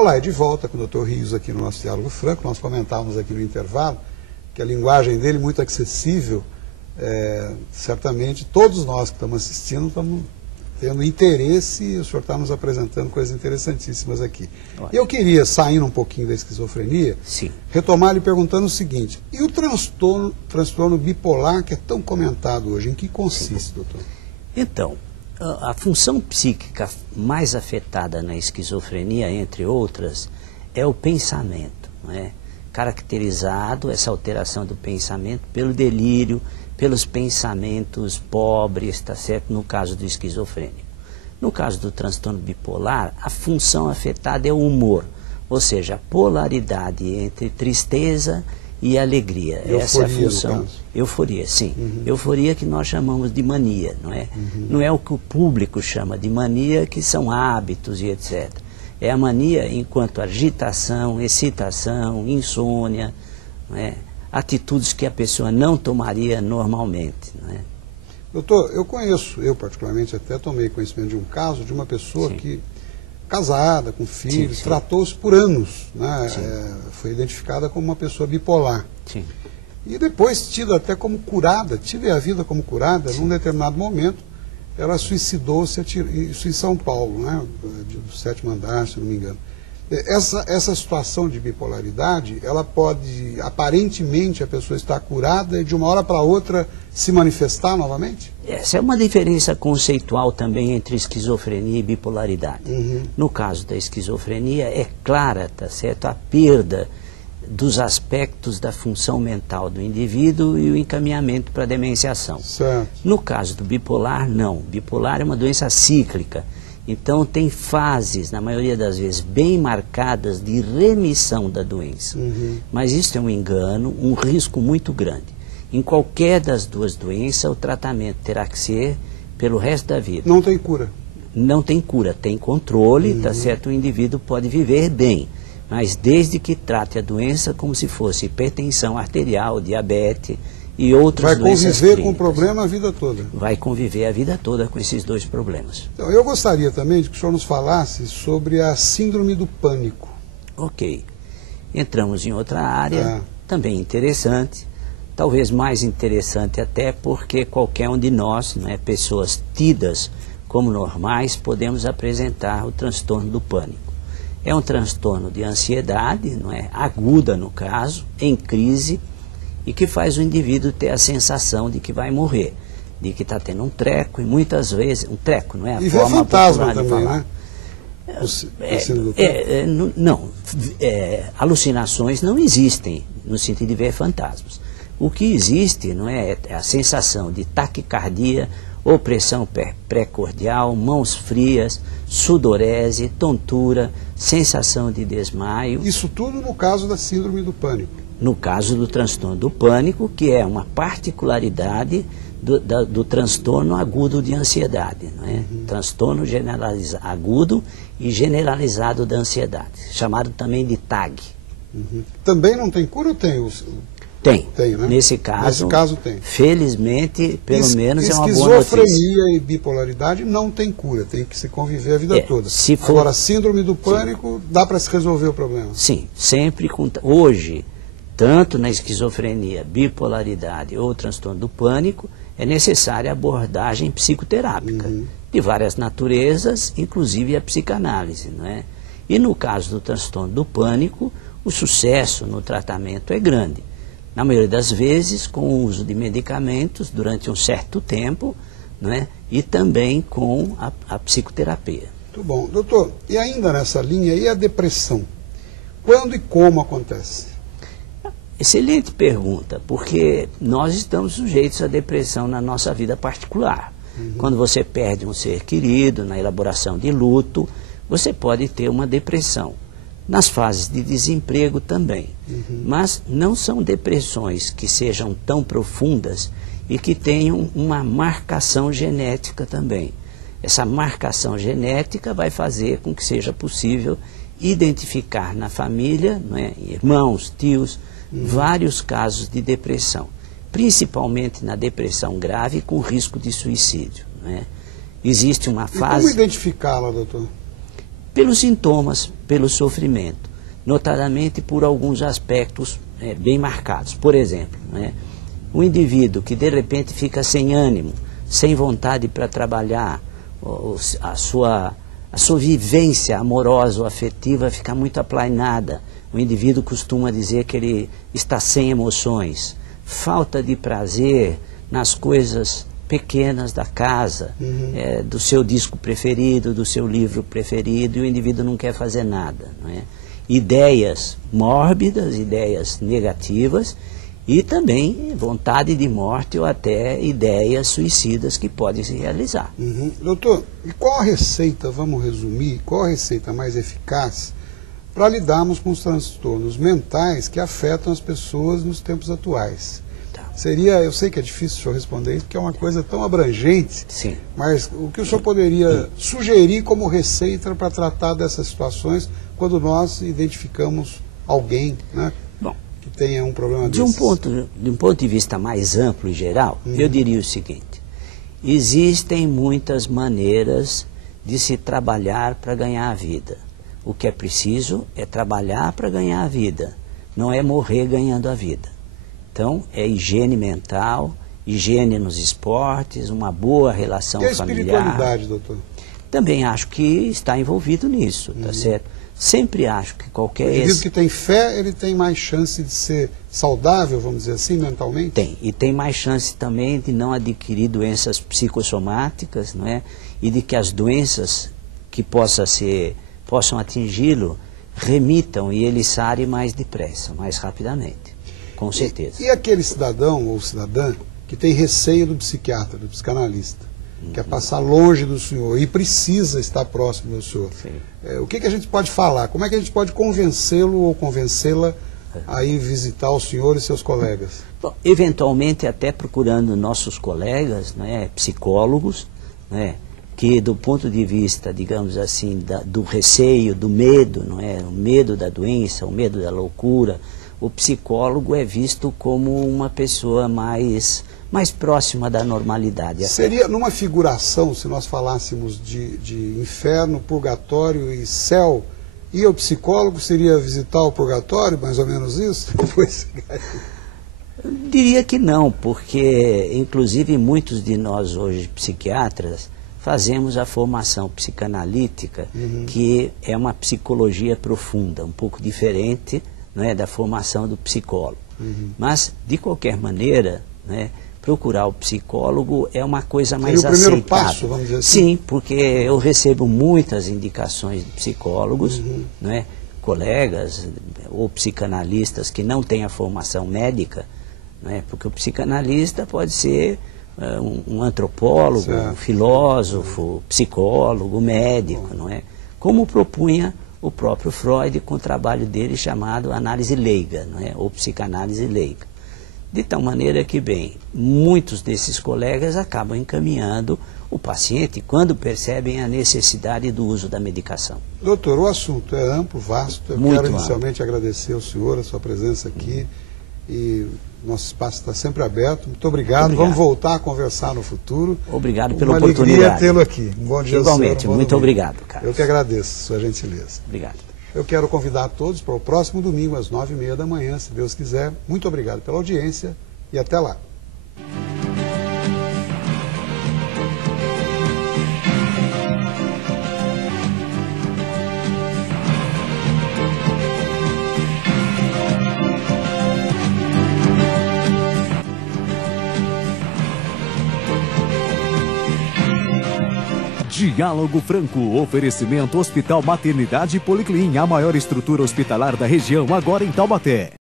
Olá, e de volta com o Dr. Rios aqui no nosso Diálogo Franco. Nós comentávamos aqui no intervalo que a linguagem dele é muito acessível. Certamente todos nós que estamos assistindo estamos tendo interesse e o senhor está nos apresentando coisas interessantíssimas aqui. Olha. Eu queria, saindo um pouquinho da esquizofrenia, Sim. retomar lhe perguntando o seguinte: e o transtorno bipolar que é tão comentado hoje, em que consiste, doutor? Então, a função psíquica mais afetada na esquizofrenia, entre outras, é o pensamento, não é? Caracterizado, essa alteração do pensamento, pelo delírio, pelos pensamentos pobres, tá certo? No caso do esquizofrênico. No caso do transtorno bipolar, a função afetada é o humor, ou seja, a polaridade entre tristeza e alegria. Euforia, essa é a função. no caso. Euforia, sim. Uhum. Euforia que nós chamamos de mania, não é? Uhum. Não é o que o público chama de mania, que são hábitos e etc. É a mania enquanto agitação, excitação, insônia, não é? Atitudes que a pessoa não tomaria normalmente, não é? Doutor, eu particularmente até tomei conhecimento de um caso de uma pessoa Sim. que, casada, com filhos, sim. tratou-se por anos, né? Sim. Foi identificada como uma pessoa bipolar. Sim. E depois tida até como curada, tive a vida como curada, num determinado momento, ela suicidou-se, isso em São Paulo, né? Do 7º andar, se não me engano. Essa situação de bipolaridade, ela pode, aparentemente, a pessoa está curada e de uma hora para outra se manifestar novamente? Essa é uma diferença conceitual também entre esquizofrenia e bipolaridade. Uhum. No caso da esquizofrenia, é clara, tá certo, a perda dos aspectos da função mental do indivíduo e o encaminhamento para a demenciação. Certo. No caso do bipolar, não. Bipolar é uma doença cíclica. Então tem fases, na maioria das vezes, bem marcadas de remissão da doença. Uhum. Mas isso é um engano, um risco muito grande. Em qualquer das duas doenças, o tratamento terá que ser pelo resto da vida. Não tem cura? Não tem cura, tem controle, tá certo? O indivíduo pode viver bem, mas desde que trate a doença como se fosse hipertensão arterial, diabetes e outras doenças Vai conviver com o clínicas. problema a vida toda? Vai conviver a vida toda com esses dois problemas. Então, eu gostaria também de que o senhor nos falasse sobre a síndrome do pânico. Ok. Entramos em outra área, Ah. também interessante, talvez mais interessante até porque qualquer um de nós, né, pessoas tidas como normais, podemos apresentar o transtorno do pânico. É um transtorno de ansiedade, não é? Aguda no caso, em crise, e que faz o indivíduo ter a sensação de que vai morrer, de que está tendo um treco, e muitas vezes, um treco, não é? A E vê forma fantasma popular de também, falar. né? A síndrome do pânico. Não, alucinações não existem no sentido de ver fantasmas. O que existe, não é a sensação de taquicardia, opressão pré-cordial, mãos frias, sudorese, tontura, sensação de desmaio. Isso tudo no caso da síndrome do pânico. No caso do transtorno do pânico, que é uma particularidade do transtorno agudo de ansiedade, não é? Transtorno agudo e generalizado da ansiedade, chamado também de TAG. Uhum. Também não tem cura ou tem? Tem, Né? nesse caso tem. Felizmente, pelo menos é uma boa notícia. Esquizofrenia e bipolaridade não tem cura, tem que se conviver a vida toda. Agora, síndrome do pânico, dá para se resolver o problema? Sim, sempre, hoje, tanto na esquizofrenia, bipolaridade ou transtorno do pânico, é necessária abordagem psicoterápica, de várias naturezas, inclusive a psicanálise, não é? E no caso do transtorno do pânico, o sucesso no tratamento é grande. Na maioria das vezes, com o uso de medicamentos durante um certo tempo, não é? E também com a psicoterapia. Muito bom. Doutor, e ainda nessa linha, e a depressão? Quando e como acontece? Excelente pergunta, porque nós estamos sujeitos à depressão na nossa vida particular. Quando você perde um ser querido, na elaboração de luto, você pode ter uma depressão. Nas fases de desemprego também. Mas não são depressões que sejam tão profundas e que tenham uma marcação genética também. Essa marcação genética vai fazer com que seja possível identificar na família, não é, irmãos, tios, vários casos de depressão, principalmente na depressão grave com risco de suicídio. Não é? Existe uma fase... E como identificá-la, doutor? pelos sintomas, pelo sofrimento, notadamente por alguns aspectos bem marcados. Por exemplo, o indivíduo que de repente fica sem ânimo, sem vontade para trabalhar, a sua vivência amorosa ou afetiva fica muito aplainada. O indivíduo costuma dizer que ele está sem emoções, falta de prazer nas coisas pequenas da casa, do seu disco preferido, do seu livro preferido, e o indivíduo não quer fazer nada. Ideias mórbidas, ideias negativas, e também vontade de morte ou até ideias suicidas que podem se realizar. Doutor, e qual a receita, vamos resumir, qual a receita mais eficaz para lidarmos com os transtornos mentais que afetam as pessoas nos tempos atuais? Eu sei que é difícil o senhor responder isso, porque é uma coisa tão abrangente. Sim. Mas o que o senhor poderia sugerir como receita para tratar dessas situações quando nós identificamos alguém, né, que tenha um problema de um ponto de vista mais amplo e geral, eu diria o seguinte: existem muitas maneiras de se trabalhar para ganhar a vida. O que é preciso é trabalhar para ganhar a vida, não é morrer ganhando a vida. Então, é higiene mental, higiene nos esportes, uma boa relação familiar. E a espiritualidade, doutor? Também acho que está envolvido nisso, tá certo? Sempre acho que qualquer... O indivíduo que tem fé, ele tem mais chance de ser saudável, vamos dizer assim, mentalmente? Tem, e tem mais chance também de não adquirir doenças psicossomáticas, não é? E de que as doenças que possam atingi-lo remitam e ele sare mais depressa, mais rapidamente. Com certeza. E aquele cidadão ou cidadã que tem receio do psiquiatra, do psicanalista, quer passar longe do senhor e precisa estar próximo do senhor, o que a gente pode falar? Como é que a gente pode convencê-lo ou convencê-la a ir visitar o senhor e seus colegas? Bom, eventualmente até procurando nossos colegas, psicólogos, que do ponto de vista, digamos assim, do receio, do medo, o medo da doença, o medo da loucura, o psicólogo é visto como uma pessoa mais próxima da normalidade. Seria numa figuração, se nós falássemos de inferno, purgatório e céu, e o psicólogo seria visitar o purgatório, mais ou menos isso? Eu diria que não, porque inclusive muitos de nós hoje psiquiatras fazemos a formação psicanalítica, que é uma psicologia profunda, um pouco diferente da formação do psicólogo. Mas, de qualquer maneira, procurar o psicólogo é uma coisa mais aceitável. Seria o primeiro passo, vamos dizer assim? Sim, porque eu recebo muitas indicações de psicólogos, colegas ou psicanalistas que não têm a formação médica, porque o psicanalista pode ser um antropólogo, um filósofo, psicólogo, médico, como propunha o próprio Freud com o trabalho dele chamado análise leiga, ou psicanálise leiga. De tal maneira que, muitos desses colegas acabam encaminhando o paciente quando percebem a necessidade do uso da medicação. Doutor, o assunto é amplo, vasto. Eu Muito quero inicialmente agradecer ao senhor, a sua presença aqui, e nosso espaço está sempre aberto. Muito obrigado. Vamos voltar a conversar no futuro. Obrigado pela oportunidade. Uma alegria tê-lo aqui. Um bom dia, igualmente, senhor, muito obrigado, Carlos. Eu que agradeço sua gentileza. Obrigado. Eu quero convidar a todos para o próximo domingo, às 9h30 da manhã, se Deus quiser. Muito obrigado pela audiência e até lá. Diálogo Franco, oferecimento Hospital Maternidade Policlin, a maior estrutura hospitalar da região, agora em Taubaté.